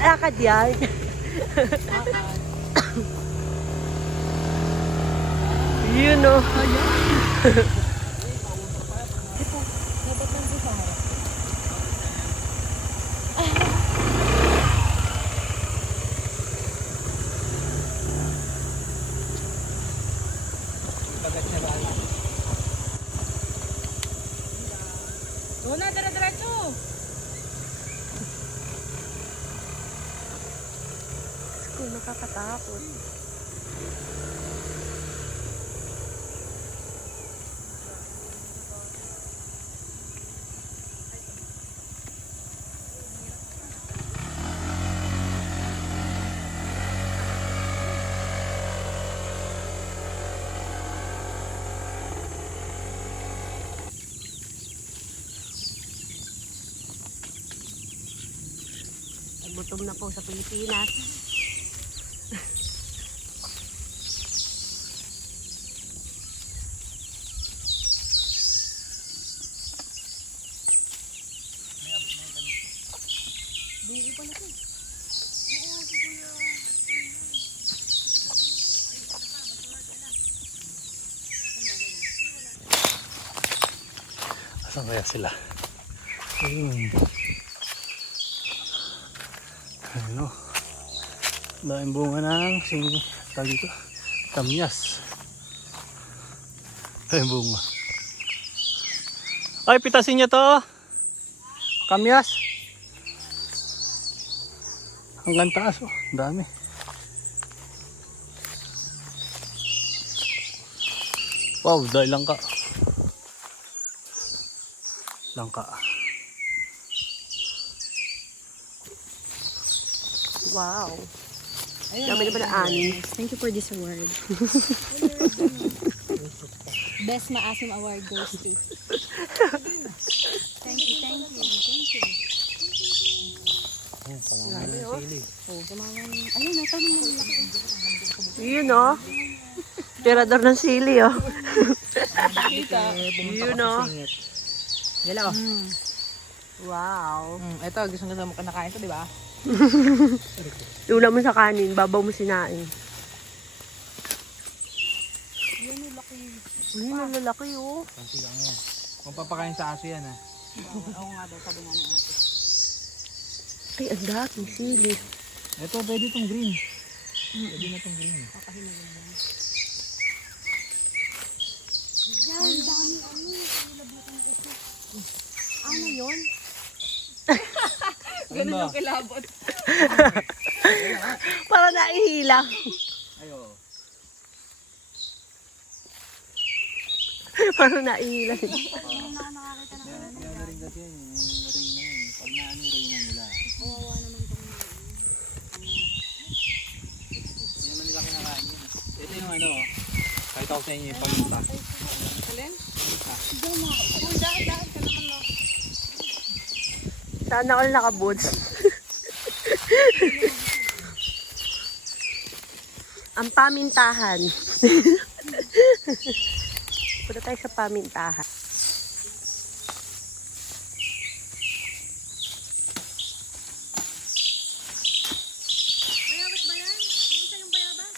Lakad yan. Yun o. Doon na, dire-diretso. Ko nakakatakot. Gutom na po sa Pilipinas. Buko pa na to. Asan kaya sila? Ayun. Ano? Laking bunga ng tawag dito. Kamyas. Laking bunga. Ay, pitasin niyo to. Kamyas. Hanggang taas oh. Dami. Wow, dahil langka. Langka. Wow. Dami na ba na anin? Thank you for this award. Best Maasim Award goes to. Thank you, thank you, thank you. Ayan, pamama na yung sili. Oh, sumama ng... Ayun, natanong mo laki. Yun o. Tirador ng sili o. Kita. Yun o. Galaw. Wow. Ito, gusto mo kanakain to, di ba? Lula mo sa kanin, babaw mo sinain. Yan yung laki. Uy, malalaki o. Pansi lang yan. Magpapakain sa aso yan ha. Oo nga daw, sabi nga ng ate. Ay, ang daming sili. Ito, pwede itong green. Pwede na itong green. Yan, dami ano. Ano yun? Ganun yung kilabot. Para naihila. Ayo. Para naihila. Hindi na ako nakakita ng ano. Kaya na rin kasi yan, yung reyna yun. Pag naano yung reyna nila. Kawawa naman itong Hindi naman nila kinakain yun. Ito yung ano, kahit ako sa inyo yung pamunta. Alin? Pamunta. Daan ka naman lang. Sana all nakaboots. Ang pamintahan. Punta tayo sa pamintahan. Bayabas ba yan? Yung isa yung bayabas?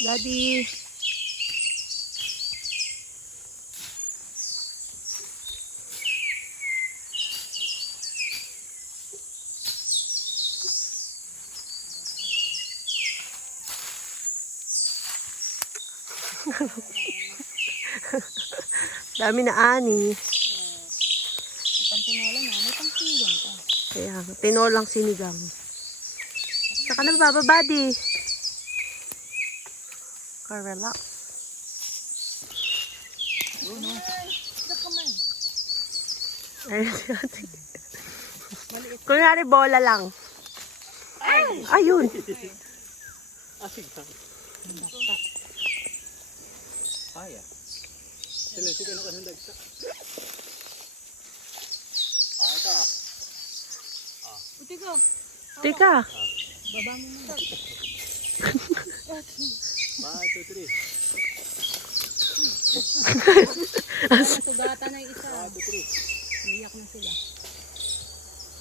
Daddy. Dami na ani. May pang tinola na. May pang sinigang pa. Kaya, tinolang sinigang. Saka na bababa, di. Ka-relax. Nakaman. Ayun si ate. Kunyari, bola lang. Ayun. Kaya. Sila, sige, ano ka nang dagsa? Ito ah. Uti ko. Tika. Baba mo na. 1, 2, 3. Sugatan na yung isa. 1, 2, 3. Iiyak na sila.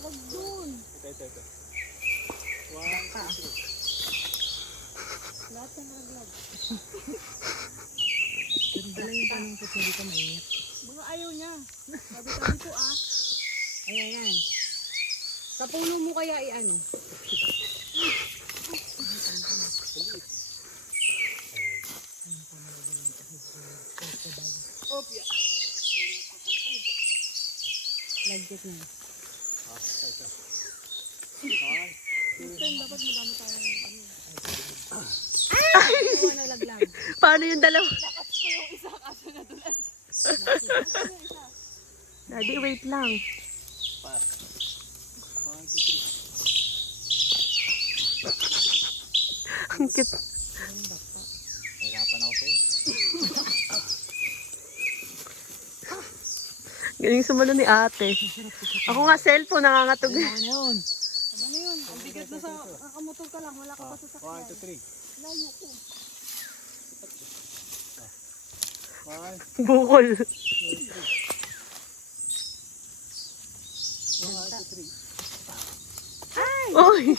Wag dun. Ito. 1, 2, 3. Lahat na naglag. Ganda lang yung tanong ko, hindi ka mainit. Mga ayaw niya. Sabi ko ah. Ayan. Sa puno mo kaya i-ano? Opya. Lagyan mo. Ito. Next time dapat magamo tayo ng ano. Ay! Nalaglag. Paano yung dalawa? Nakas ko yung isa kaso nadulas. Daddy, wait lang. 1, 2, 3. Ang cute. Hirapan ako sa'yo. Galing sumalo ni ate. Ako nga cellphone, nangangatog. Ano yun? Tama na yun. Ang bigat na sa nakamotor ka lang. Wala ka pa sa 1, sakyan. 2, 3. Layo ko. 1, Bukol. 2, 3. Oy!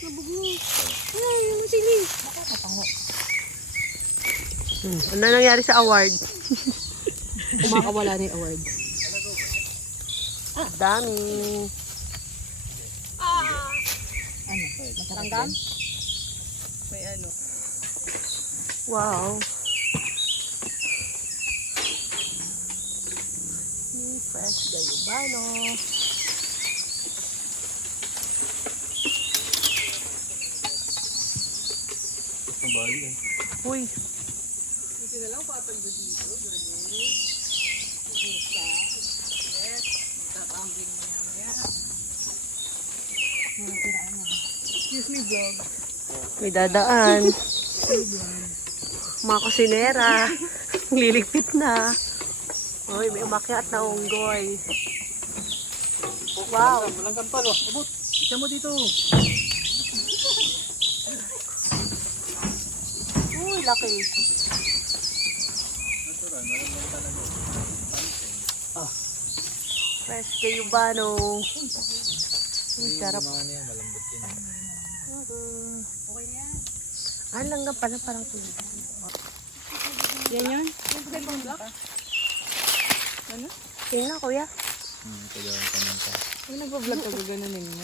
Nabuglo. Ay, yung sili. Nakakapango. Ano nangyari sa award? Kumakawala na yung award. Dami. Ano? Masaranggam? May ano? Wow. Fresh gayubano. Ang bali eh. Uy. Buti na lang patag na dito. Galing. Buta. Yes. Tatambing mo yan. Tiraan mo. Excuse me, vlog. May dadaan. Mga kusinera. Liligpit na. Uy, may umakyat na unggoy. Wow. Walang kampal oh. Abot. Isa mo dito. Uy, laki. Natural. Walang talaga. Fresh gayubano. Uy, sarap. Mga niya, malambot yun. Okay na yan. Ah, langgam pala parang tuloy. Yan yun? Yung pagay pang vlog? Ano? Tingnan, kuya. Kailangan ka naman pa. Yung nagpa-vlog ka, gaganunin mo.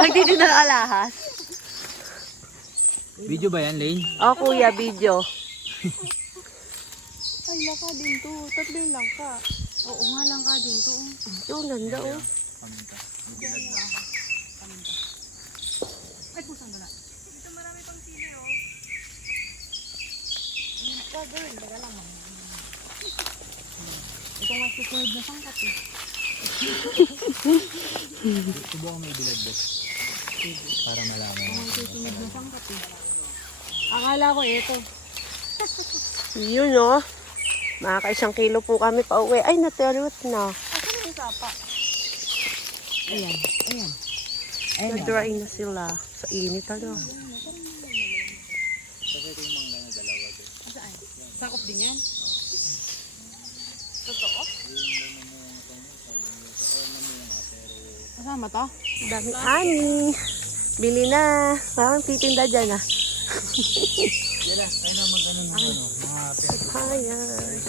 Nagtitin na alahas. Video ba yan, Lane? Oh, kuya, video. Ay, laka din to. Tatlo yung langka. Oo nga, langka din to. Yung ganda, oh. Paminta. Ay, pusang gala. Dito marami pang sili, oh. Gagawin, baga lang. Ito nga susunod na sangkat, eh. Subukan may bilad boss. Para malaman. Ito nga susunod na sangkat, eh. Akala ko ito. Yun, oh. Makaka-1 kilo po kami pa uwi. Ay, nataliwat na. Asan na yung sapa? Ayan, ayan. Nag-dry na sila. Sa init, ano. Kasi ito yung mangga na dalawa doon. Saan? Sakop din yan? Totoo? Kasama to? Dami ani. Bili na. Parang titinda dyan, ah. Yan na, kaya na mag-ano ng ano, mga pera. Ayan.